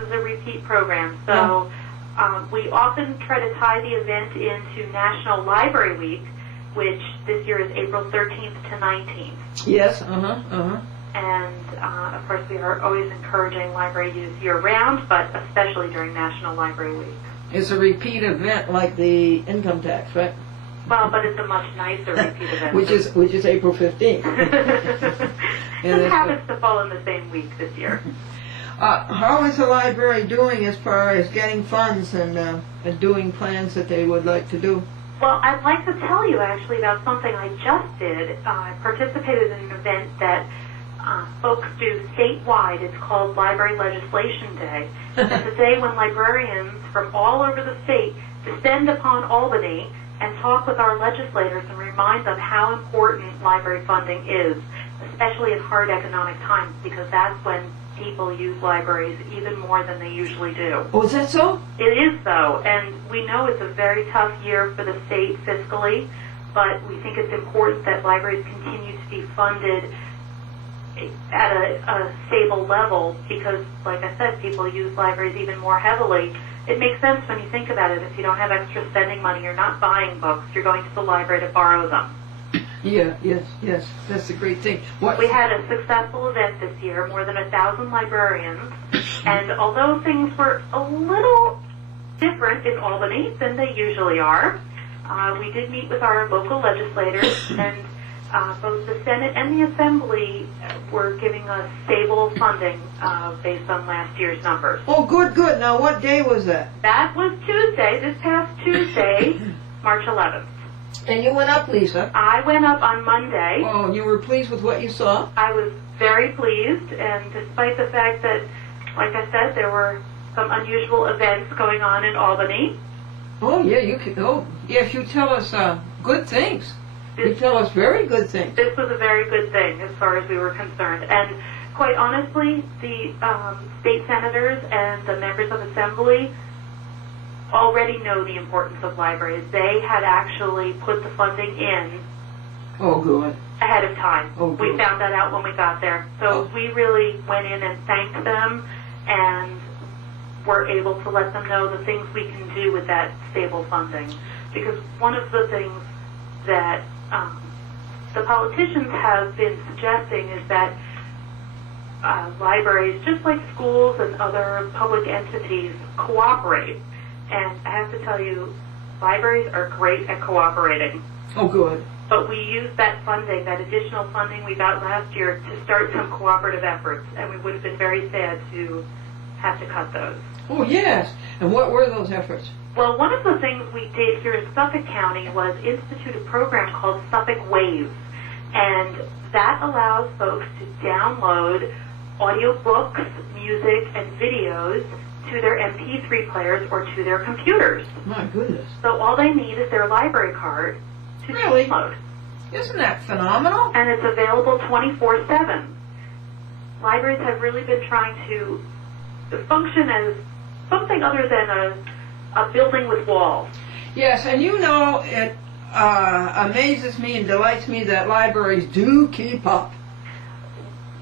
It's a repeat program, so we often try to tie the event into National Library Week, which this year is April 13th to 19th. Yes, And, of course, we are always encouraging library use year-round, but especially during National Library Week. It's a repeat event like the income tax, right? Well, but it's a much nicer repeat event. which is April 15th. It happens to fall in the same week this year. How is the library doing as far as getting funds and doing plans that they would like to do? Well, I'd like to tell you actually about something I just did. I participated in an event that folks do statewide. It's called Library Legislation Day. It's a day when librarians from all over the state descend upon Albany and talk with our legislators and remind them how important library funding is, especially in hard economic times, because that's when people use libraries even more than they usually do. Oh, is that so? It is so, and we know it's a very tough year for the state fiscally, but we think it's important that libraries continue to be funded at a stable level because, like I said, people use libraries even more heavily. It makes sense when you think about it. If you don't have extra spending money, you're not buying books, you're going to the library to borrow them. Yeah, yes, that's a great thing. We had a successful event this year, more than 1,000 librarians, and although things were a little different in Albany than they usually are, we did meet with our local legislators, and both the Senate and the Assembly were giving us stable funding based on last year's numbers. Oh, good. Now, what day was that? That was Tuesday, this past Tuesday, March 11th. And you went up, Lisa? I went up on Monday. Oh, and you were pleased with what you saw? I was very pleased, and despite the fact that, like I said, there were some unusual events going on in Albany. Oh, yeah, you could. Oh, yes, you tell us good things. You tell us very good things. This was a very good thing as far as we were concerned. And quite honestly, the state senators and the members of Assembly already know the importance of libraries. They had actually put the funding in ahead of time. Oh, we found that out when we got there. So we really went in and thanked them and were able to let them know the things we can do with that stable funding. Because one of the things that the politicians have been suggesting is that libraries, just like schools and other public entities, cooperate. And I have to tell you, libraries are great at cooperating. Oh, good. But we used that funding, that additional funding we got last year, to start some cooperative efforts, and we would have been very sad to have to cut those. Oh, yes. And what were those efforts? Well, one of the things we did here in Suffolk County was institute a program called Suffolk Waves, and that allows folks to download audiobooks, music, and videos to their MP3 players or to their computers. My goodness. So all they need is their library card to download. Isn't that phenomenal? And it's available 24/7. Libraries have really been trying to function as something other than a building with walls. Yes, and you know, it amazes me and delights me that libraries do keep up.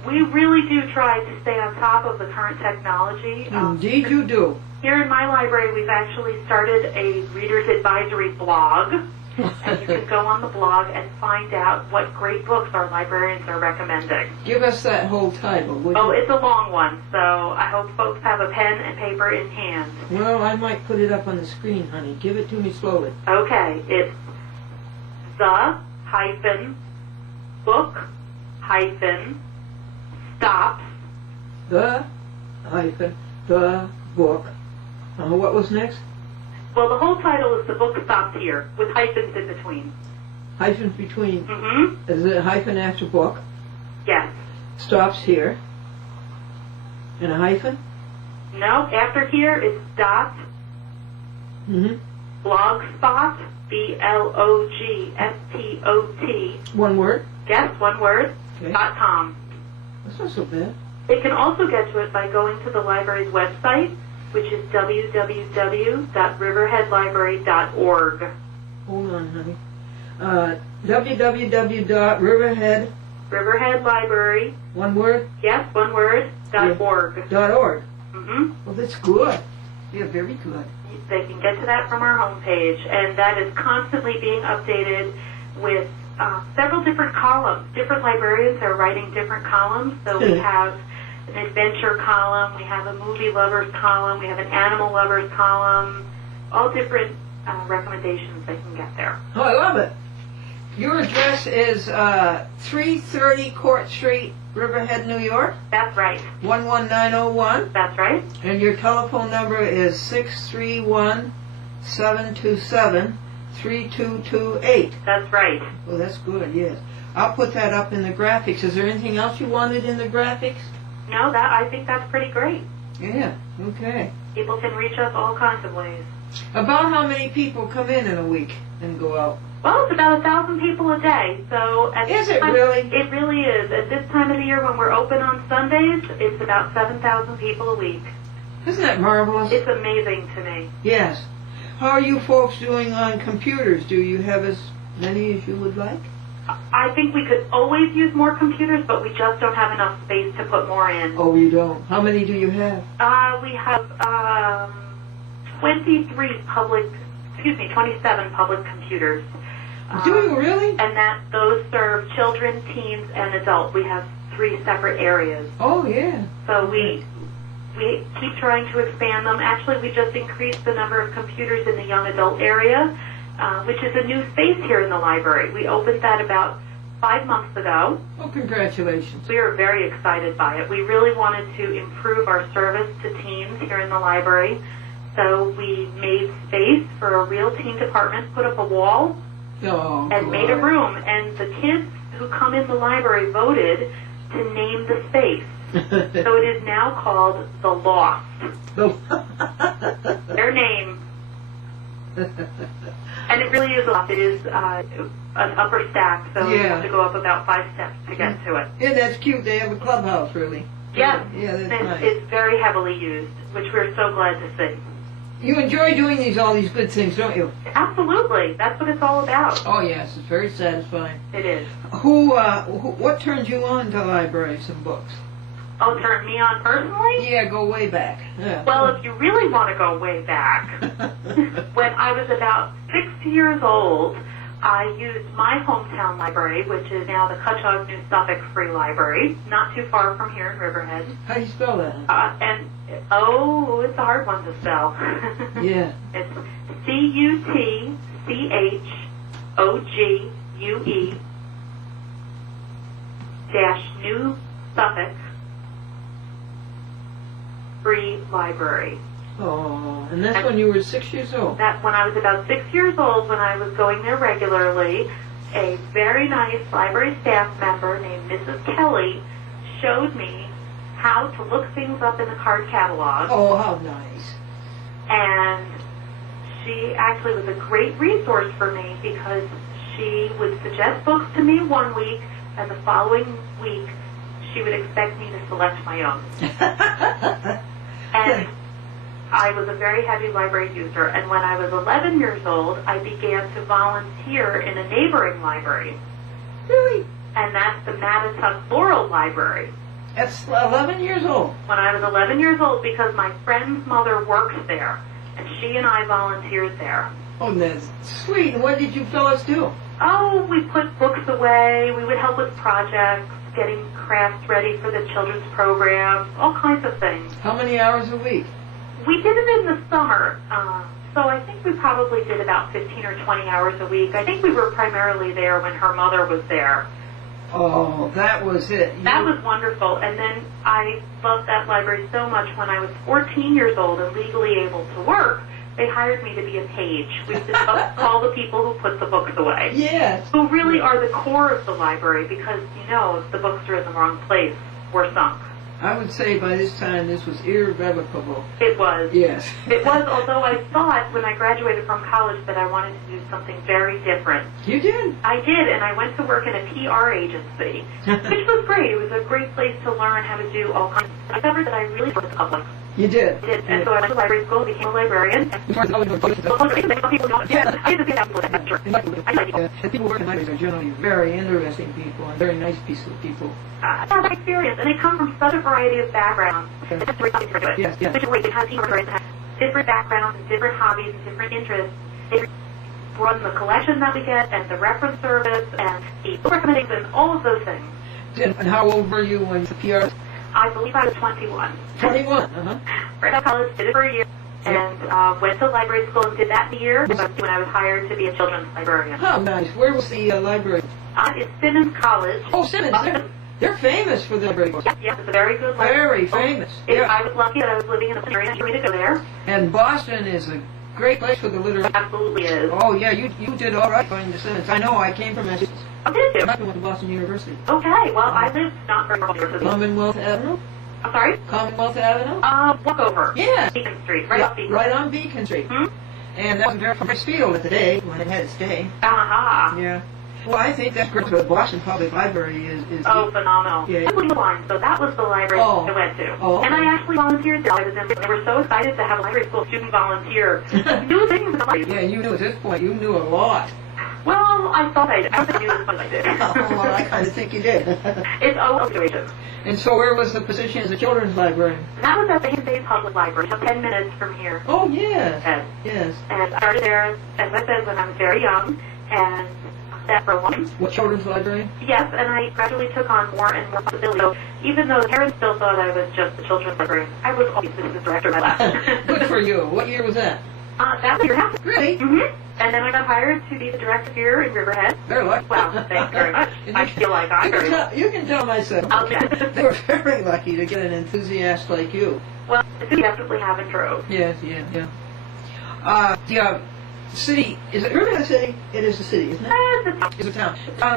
We really do try to stay on top of the current technology. Indeed you do. Here in my library, we've actually started a Reader's Advisory blog, and you can go on the blog and find out what great books our librarians are recommending. Give us that whole title, would you? Oh, it's a long one, so I hope folks have a pen and paper in hand. Well, I might put it up on the screen, honey. Give it to me slowly. Okay, it's stops. The book. What was next? Well, the whole title is The Book Stops Here, with hyphens in between. Hyphens between? Mm-hmm. Is it a hyphen after book? Yes. Stops here. And a hyphen? No, after here it's dot. Mm-hmm. Blogspot, BLOGSPOT. One word? Yes, one word. Okay. .com. That's not so bad. They can also get to it by going to the library's website, which is www.riverheadlibrary.org. Hold on, honey. www.riverhead... Riverhead Library. One word? Yes, one word. .org. .org. Mm-hmm. Well, that's good. Yeah, very good. They can get to that from our homepage, and that is constantly being updated with several different columns. Different librarians are writing different columns, so we have an adventure column, we have a movie lovers column, we have an animal lovers column, all different recommendations they can get there. Oh, I love it. Your address is 330 Court Street, Riverhead, New York? That's right. 11901? That's right. And your telephone number is 631-727-3228. That's right. Well, that's good, yes. I'll put that up in the graphics. Is there anything else you wanted in the graphics? No, I think that's pretty great. Yeah, okay. People can reach us all kinds of ways. About how many people come in a week and go out? Well, it's about 1,000 people a day. So Is it really? It really is. At this time of the year when we're open on Sundays, it's about 7,000 people a week. Isn't that marvelous? It's amazing to me. Yes. How are you folks doing on computers? Do you have as many as you would like? I think we could always use more computers, but we just don't have enough space to put more in. Oh, you don't? How many do you have? We have 27 public computers. Do you really? And those serve children, teens, and adults. We have 3 separate areas. Oh, yeah. So we keep trying to expand them. Actually, we just increased the number of computers in the young adult area, which is a new space here in the library. We opened that about 5 months ago. Oh, congratulations. We are very excited by it. We really wanted to improve our service to teens here in the library. So we made space for a real teen department, put up a wall, and made a room. And the kids who come in the library voted to name the space. So it is now called The Lost. Their name. And it really is a loft. It is an upper stack, so you have to go up about 5 steps to get to it. Yeah, that's cute. They have a clubhouse, really. Yes. Yeah, that's nice. It's very heavily used, which we're so glad to see. You enjoy doing all these good things, don't you? Absolutely. That's what it's all about. Oh, yes. It's very satisfying. It is. What turned you on to libraries and books? Oh, turn me on personally? Yeah, go way back. Yeah. Well, if you really want to go way back, when I was about 6 years old, I used my hometown library, which is now the Cutchogue New Suffolk Free Library, not too far from here in Riverhead. How do you spell that? It's a hard one to spell. Yeah. It's CUTCHOGUE New Suffolk Free Library. Oh, and that's when you were 6 years old? That when I was about 6 years old, when I was going there regularly, a very nice library staff member named Mrs. Kelly showed me how to look things up in the card catalog. Oh, how nice. And she actually was a great resource for me because she would suggest books to me one week, and the following week she would expect me to select my own. And I was a very heavy library user, and when I was 11 years old, I began to volunteer in a neighboring library. Really? And that's the Mattituck Laurel Library. That's 11 years old? When I was 11 years old, because my friend's mother works there, and she and I volunteered there. Oh, that's sweet. And what did you fellas do? Oh, we put books away, we would help with projects, getting crafts ready for the children's programs, all kinds of things. How many hours a week? We did it in the summer, so I think we probably did about 15 or 20 hours a week. I think we were primarily there when her mother was there. Oh, that was it. That was wonderful. And then I loved that library so much when I was 14 years old and legally able to work, they hired me to be a page. We used to call the people who put the books away. Yes. Who really are the core of the library because, you know, if the books are in the wrong place, we're sunk. I would say by this time this was irrevocable. It was. Yes. It was, although I thought when I graduated from college that I wanted to do something very different. You did? I did, and I went to work in a PR agency, which was great. It was a great place to learn how to do all kinds of stuff. I discovered that I really worked with the public. You did. I did. And so I went to library school, became a librarian. And people don't. Yeah. I used to see that before. Sure. I like it. And people working in libraries are generally very interesting people and very nice people. That's an experience, and they come from such a variety of backgrounds. It's just really something to it. Yes, yes. Which is great because team librarians have different backgrounds and different hobbies and different interests. They run the collection that we get and the reference service and the book recommendations and all of those things. And how old were you when the PR? I believe I was 21. 21, uh-huh. Right out of college, did it for a year, and went to library school and did that in a year when I was hired to be a children's librarian. Oh, nice. Where was the library? It's Simmons College. Oh, Simmons. They're famous for the library. Yes, it's a very good library. Very famous. I was lucky that I was living in the area for me to go there. And Boston is a great place for the literary. It absolutely is. Oh, yeah, you did all right going to Simmons. I know, I came from Massachusetts. Oh, did you? I went to Boston University. Okay, well, I lived not very far from the university. Commonwealth Avenue? I'm sorry? Commonwealth Avenue? Walk over. Yeah. Beacon Street, right off Beacon. Right on Beacon Street. Hmm? And that was very nice field at the day, when it had its day. Aha. Yeah. Well, I think that's great. The Boston Public Library is Oh, phenomenal. Yeah. I was line, so that was the library I went to. Oh, okay. And I actually volunteered there. I was in, they were so excited to have a library school student volunteer. New things in the library. Yeah, you knew at this point, you knew a lot. Well, I thought I did. I don't think I knew as much as I did. Oh, well, I kind of think you did. It's all situation. And so where was the position as a children's librarian? That was at the Bay Public Library, just 10 minutes from here. Oh, yes. Yes. Yes. And I started there, as I said, when I was very young, and that for a long time. What, children's librarian? Yes, and I gradually took on more and more responsibility. So even though the parents still thought I was just a children's librarian, I was always the director of my lab. Good for you. What year was that? That was a year and a half. Really? Mm-hmm. And then I got hired to be the director here in Riverhead. Very lucky. Well, thanks very much. I feel like I'm very lucky. You can tell myself. Okay. They were very lucky to get an enthusiast like you. Well, the city definitely have and drove. Yes, yeah. The city, is it Riverhead a city? It is a city, isn't it? It's a town.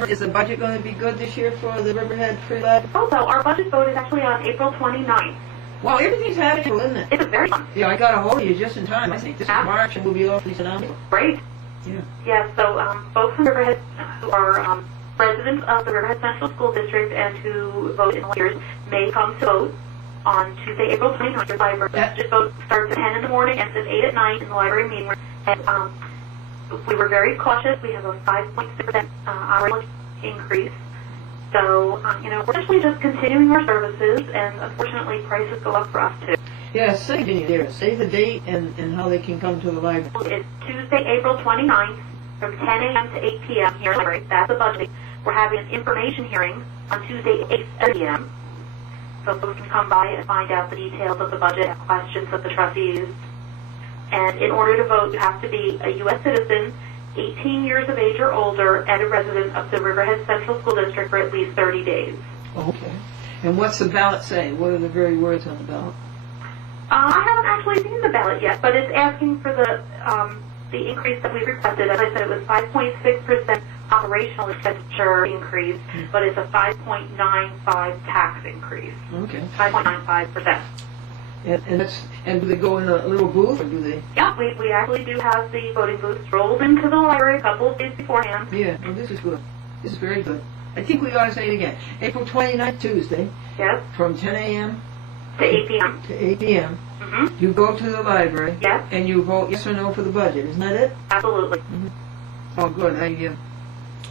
Is the budget going to be good this year for the Riverhead Free Lab? Also, our budget vote is actually on April 29th. Well, everything's happening, isn't it? It's a very fun. Yeah, I got a hold of you just in time. I think this is March and we'll be off these announcements. Great. Yeah. Yes, so folks from Riverhead who are residents of the Riverhead Central School District and who vote in years may come to vote on Tuesday, April 29th. The library budget vote starts at 10 in the morning and ends at 8 at night in the library meeting room. And we were very cautious. We have a 5.6% hourly increase. So, we're actually just continuing our services, and unfortunately, prices go up for us too. Yeah, say the date and how they can come to the library. It's Tuesday, April 29th from 10 a.m. to 8 p.m. here in the library. That's the budget. We're having an information hearing on Tuesday, 8 p.m. So folks can come by and find out the details of the budget, have questions of the trustees. And in order to vote, you have to be a U.S. citizen, 18 years of age or older, and a resident of the Riverhead Central School District for at least 30 days. Okay. And what's the ballot say? What are the very words on the ballot? I haven't actually seen the ballot yet, but it's asking for the increase that we requested. As I said, it was 5.6% operational expenditure increase, but it's a 5.95 tax increase. Okay. 5.95%. And do they go in a little booth, or do they? Yeah, we actually do have the voting booths rolled into the library a couple of days beforehand. Yeah, well, this is good. This is very good. I think we ought to say it again. April 29th, Tuesday. Yes. From 10 a.m. To 8 p.m. To 8 p.m. Mm-hmm. You go to the library. Yes. And you vote yes or no for the budget. Isn't that it? Absolutely. Mm-hmm. Oh, good.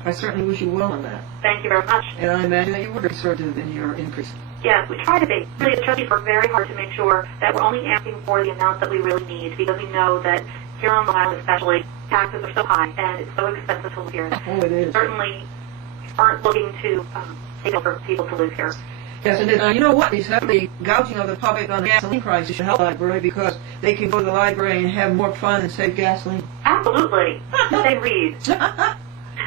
I certainly wish you well on that. Thank you very much. And I imagine that you were assertive in your increase. Yes, we try to be. Really, the trustees work very hard to make sure that we're only asking for the amount that we really need, because we know that here on Long Island especially, taxes are so high and it's so expensive to live here. Oh, it is. Certainly aren't looking to take over people to live here. Yes, and you know what? The gouging of the public on the gasoline prices should help the library, because they can go to the library and have more fun and save gasoline. Absolutely. They read.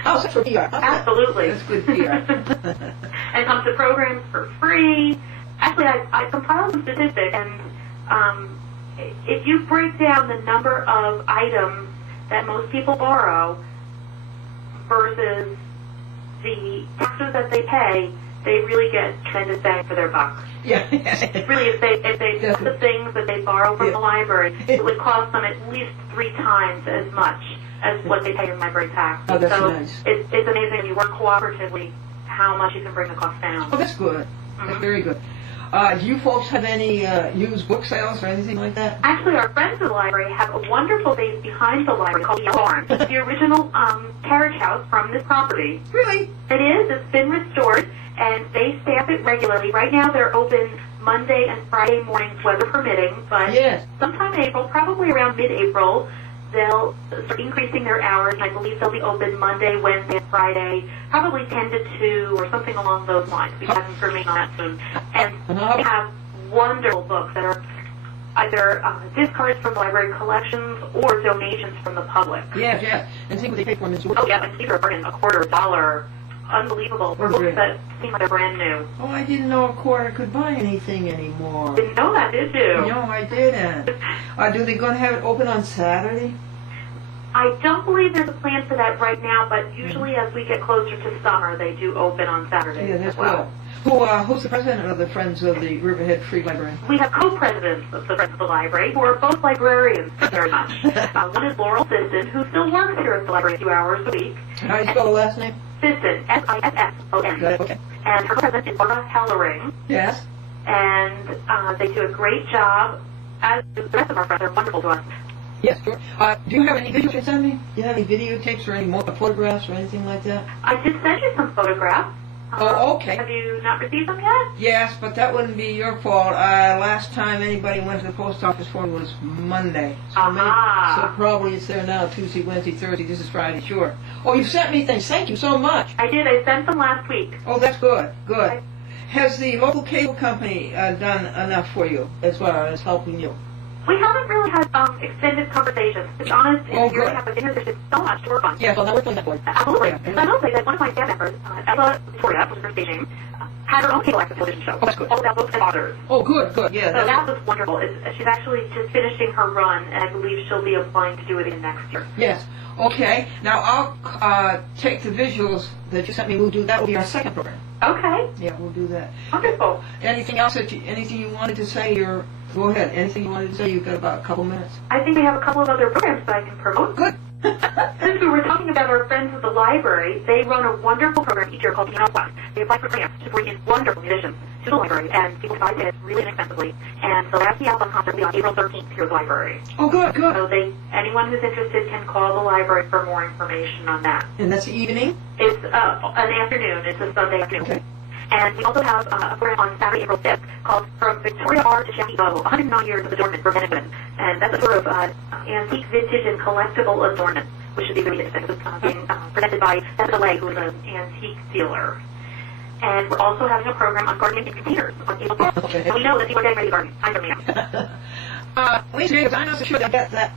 Oh, that's for PR. Absolutely. That's good PR. And come to programs for free. Actually, I compiled some statistics, and if you break down the number of items that most people borrow versus the taxes that they pay, they really get tremendous bang for their buck. Yeah. Really, if they took the things that they borrow from the library, it would cost them at least 3 times as much as what they pay in library tax. Oh, that's so nice. It's amazing when you work cooperatively how much you can bring the cost down. Oh, that's good. Mm-hmm. That's very good. Do you folks have any used book sales or anything like that? Actually, our friends at the library have a wonderful base behind the library called the Yellow Barn. It's the original carriage house from this property. Really? It is. It's been restored, and they staff it regularly. Right now, they're open Monday and Friday mornings, weather permitting, but yes. Sometime in April, probably around mid-April, they'll start increasing their hours, and I believe they'll be open Monday, Wednesday, and Friday, probably 10 to 2 or something along those lines. We have information on that soon. And they have wonderful books that are either discards from library collections or donations from the public. Yes, yes. And see what they pay for them as well. Oh, yeah, and these are burning $0.25, unbelievable, for books that seem like they're brand new. Oh, I didn't know a quarter could buy anything anymore. Didn't know that, did you? No, I didn't. Do they going to have it open on Saturday? I don't believe there's a plan for that right now, but usually as we get closer to summer, they do open on Saturdays Yeah, that's as well. Who's the president of the Friends of the Riverhead Free Library? We have co-presidents of the Friends of the Library who are both librarians very much. One is Laurel Sisson, who still works here at the library a few hours a week. How do you spell the last name? Sisson, S-I-S-S-O-N. Got it, okay. And her president is Laura Hellering. Yes. And they do a great job, as do the rest of our friends are wonderful to us. Yes, sure. Do you have any videos you can send me? Do you have any videotapes or any more photographs or anything like that? I did send you some photographs. Oh, okay. Have you not received them yet? Yes, but that wouldn't be your fault. Last time anybody went to the post office for me was Monday. So probably it's there now, Tuesday, Wednesday, Thursday. This is Friday, sure. Oh, you sent me things. Thank you so much. I did. I sent them last week. Oh, that's good. Good. Has the local cable company done enough for you as far as helping you? We haven't really had extended conversations. To be honest, in the year and a half I've been here, there's just so much to work on. Yeah, well, now we're playing that board. Absolutely. And I will say that one of my staff members, Ella Victoria, which is her stage name, had her own cable access television show. Oh, that's good. All about books and authors. Oh, good, good. Yeah. So that was wonderful. She's actually just finishing her run, and I believe she'll be applying to do it again next year. Yes. Okay. Now I'll take the visuals that you sent me. We'll do that. Will be our second program. Okay. Yeah, we'll do that. Wonderful. Anything else anything you wanted to say? Go ahead. Anything you wanted to say? You've got about a couple minutes. I think we have a couple of other programs that I can promote. Good. Since we were talking about our friends at the library, they run a wonderful program each year called Piano Quest. They apply for grants to bring in wonderful musicians to the library, and people can buy tickets really inexpensively. And the last album concert will be on April 13th here at the library. Oh, good, good. So anyone who's interested can call the library for more information on that. And that's the evening? It's an afternoon. It's a Sunday afternoon. Okay. And we also have a program on Saturday, April 5th, called From Victoria R to Jackie O, 109 Years of Adornment for Men and Women. And that's a sort of antique, vintage, and collectible adornment, which should be really interesting. It's being presented by Jessica Lay, who is an antique dealer. And we're also having a program on gardening in containers on April 4th. Okay. And we know that people are getting ready to garden. Time for me out. Lisa Jacobs, I'm not so sure that I get that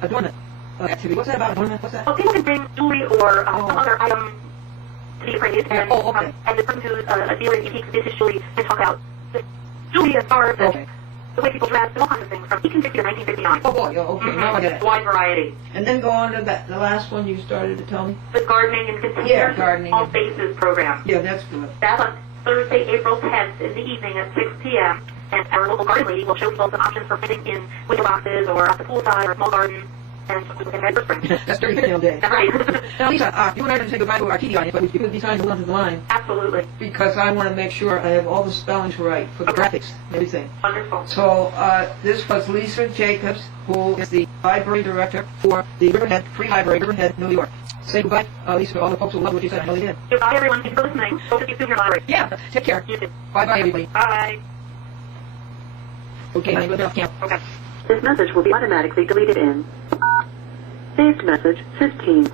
adornment activity. What's that about adornment? What's that? Well, people can bring jewelry or some other item to be appraised, and, and the person who's a dealer in antiques, vintage jewelry, can talk about the jewelry as far as the way people dress and all kinds of things from 1850 to 1959. Oh boy, okay, now I get it. Wide variety. And then go on to the last one you started to tell me? The gardening and containers, gardening. All bases program. Yeah, that's good. That's on Thursday, April 10th in the evening at 6 p.m. And our local garden lady will show people some options for fitting in winter boxes or at the poolside or a small garden. And we can head for spring. That's during video day. That's right. Now, Lisa, you and I are going to say goodbye to our TV audience, but you could be signed to the line. Absolutely. Because I want to make sure I have all the spellings right for the graphics and everything. Wonderful. So, this was Lisa Jacobs, who is the library director for the Riverhead Free Library, Riverhead, New York. Say goodbye, Lisa, to all the folks who love what you said. I know they did. Goodbye, everyone. Thanks for listening. Hope to see you soon here in the library. Yeah, take care. You too. Bye-bye, everybody. Bye. Okay, I'm going to camp. Okay. This message will be automatically deleted in saved message 15.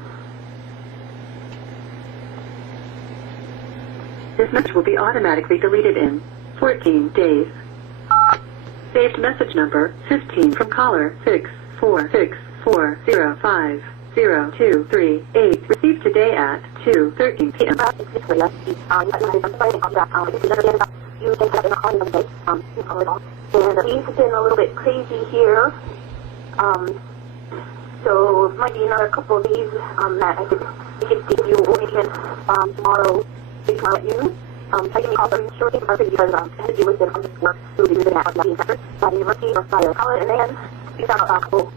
This message will be automatically deleted in 14 days. Saved message number 15 from caller 64640502338. Received today at 2:13 p.m. And we've been a little bit crazy here. So it might be another couple of days that I think we can see you or maybe tomorrow at noon. Try to give me a call very shortly because I had to do with them on this work to do the at the center by the university or by the college. And then we found out a couple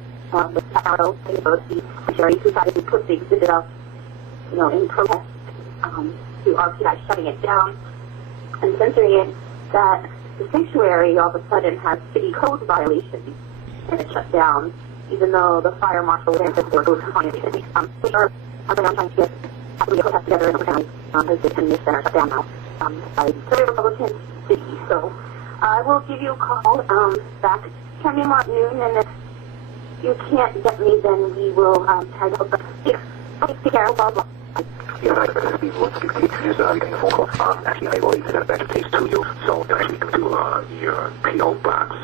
with Sacramento University secretaries who decided to put the exhibit up, in protest to RPI shutting it down and censoring it, that the sanctuary all of a sudden has city code violations and it shut down, even though the fire marshal and the board was compliant. We are trying to get we put together and organize because the 10 year center shut down now by the Republican city. So I will give you a call back at noon, and if you can't get me, then we will try to hook up. Take care. Blah, blah. Yeah, I better be 160. Here's getting a phone call. Actually, I already sent a batch of tapes to you, so actually come to your P.O. box.